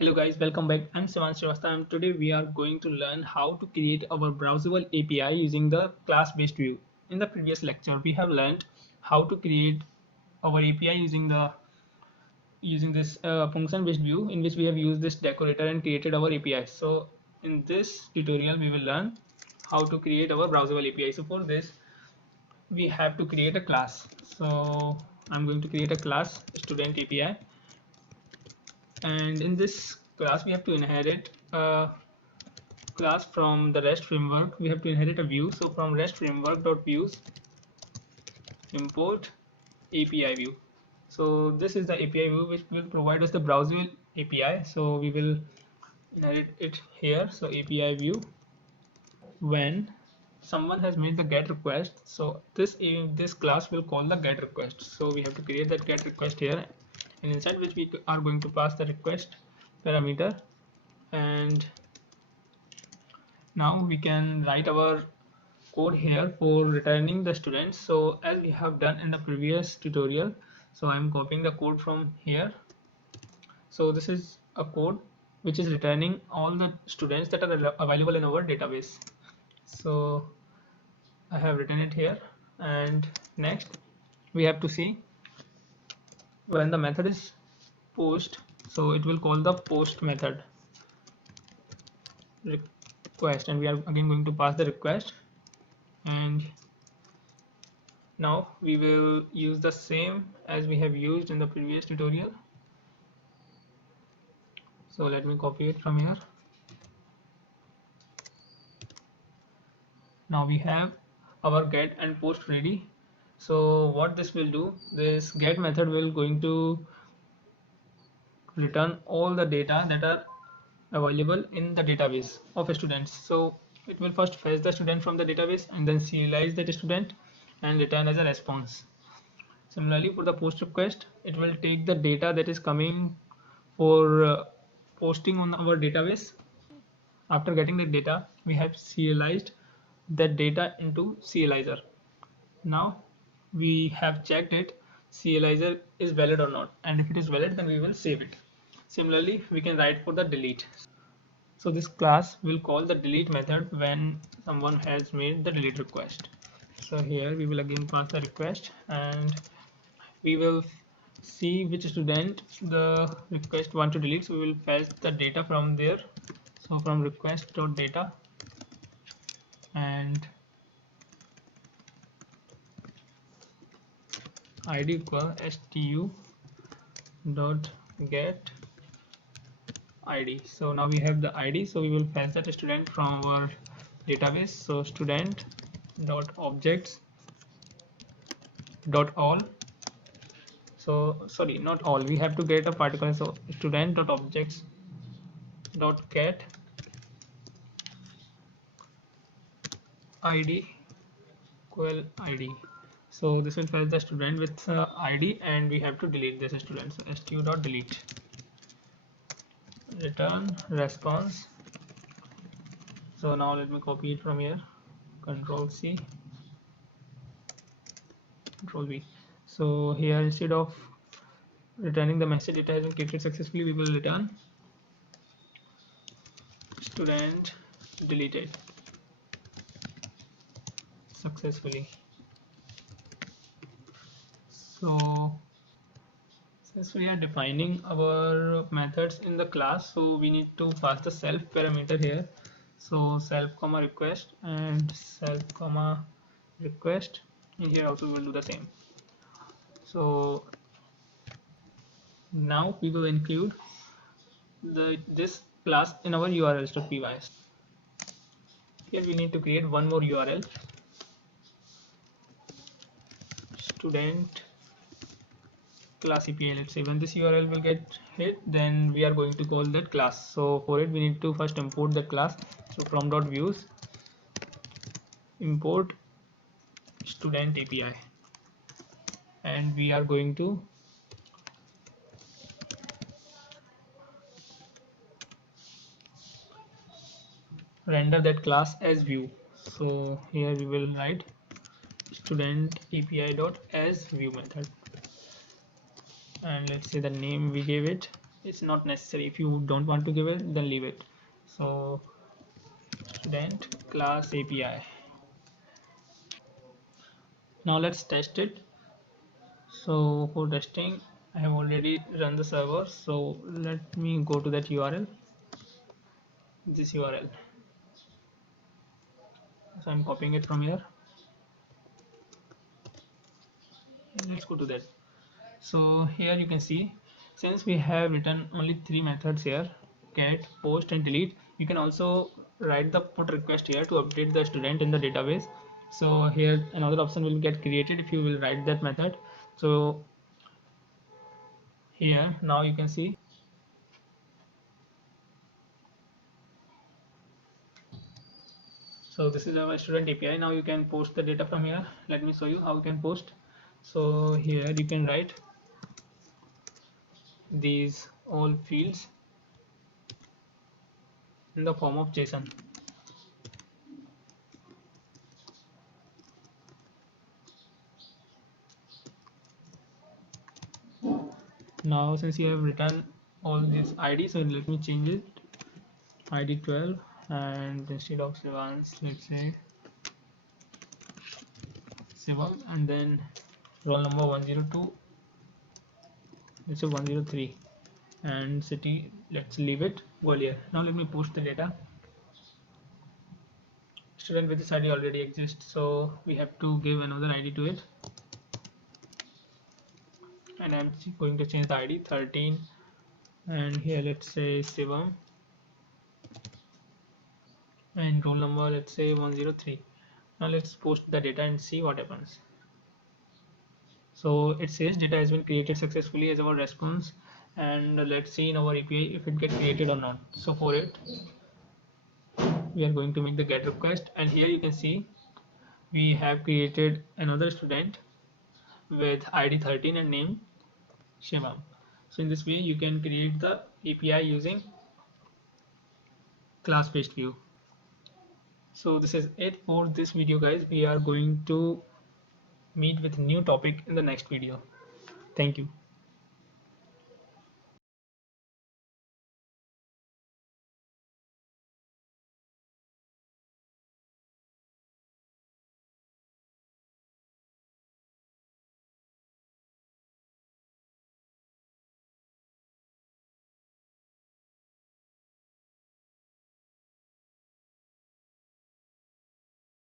Hello guys, welcome back. I'm Sivan Srivastava and today we are going to learn how to create our browsable API using the class-based view. In the previous lecture, we have learned how to create our API using this function-based view in which we have used this decorator and created our API. So in this tutorial, we will learn how to create our browsable API. So for this, we have to create a class. So I'm going to create a class student API, and in this class we have to inherit a class from the REST framework. We have to inherit a view. So from REST framework dot views import API view. So this is the API view which will provide us the browsable API. So we will inherit it here. So API view when someone has made the get request. So this class will call the get request. So we have to create that get request here, and inside which we are going to pass the request parameter. And now we can write our code here for returning the students. So as we have done in the previous tutorial, so I'm copying the code from here. So this is a code which is returning all the students that are available in our database. So I have written it here, and next we have to see when the method is post, so it will call the post method request, and we are again going to pass the request. And now we will use the same as we have used in the previous tutorial. So let me copy it from here. Now we have our get and post ready. So what this will do, this get method will going to return all the data that are available in the database of students. So it will first fetch the student from the database and then serialize that student and return as a response. Similarly, for the post request, it will take the data that is coming for posting on our database. After getting the data, we have serialized that data into serializer. Now we have checked it, serializer is valid or not, and if it is valid, then we will save it. Similarly, we can write for the delete. So this class will call the delete method when someone has made the delete request. So here we will again pass the request, and we will see which student the request want to delete. So we will fetch the data from there. So from request.data, and id equal stu dot get id. So now we have the id, so we will fetch that student from our database. So student dot objects dot all, so sorry, not all, we have to get a particular. So student dot objects dot get id equal id. So this will fetch the student with id, and we have to delete this student. So stu dot delete, return response. So now let me copy it from here, control C, control V. So here, instead of returning the message it has been created successfully, we will return student deleted successfully. So since we are defining our methods in the class, so we need to pass the self parameter here. So self comma request and self comma request, and here also we will do the same. So now we will include this class in our urls.py. Here we need to create one more URL, student class API. Let's say when this URL will get hit, then we are going to call that class. So for it we need to first import that class. So from dot views import student API, and we are going to render that class as view. So here we will write student API dot as view method, and let's say the name we gave it it's not necessary. If you don't want to give it, then leave it. So student class API. Now let's test it. So for testing, I have already run the server, so let me go to that URL, this URL. So I'm copying it from here. Let's go to that. So here you can see, since we have written only three methods here, get, post and delete, you can also write the put request here to update the student in the database. So here another option will get created if you will write that method. So here now you can see, so this is our student API. Now you can post the data from here. Let me show you how you can post. So here you can write these all fields in the form of JSON. Now since you have written all these ID, so let me change it, ID 12, and instead of Shivans, let's say Shivam, and then roll number 102, let's say 103, and city, let's leave it Gwalior. Now let me post the data. Student with this ID already exists, so we have to give another ID to it, and I'm going to change the ID 13, and here let's say Shivam, and roll number let's say 103. Now let's post the data and see what happens. So it says data has been created successfully as our response, and let's see in our API if it gets created or not. So for it, we are going to make the get request, and here you can see we have created another student with ID 13 and name Shivam. So in this way you can create the API using class based view. So this is it for this video, guys. We are going to meet with a new topic in the next video. Thank you.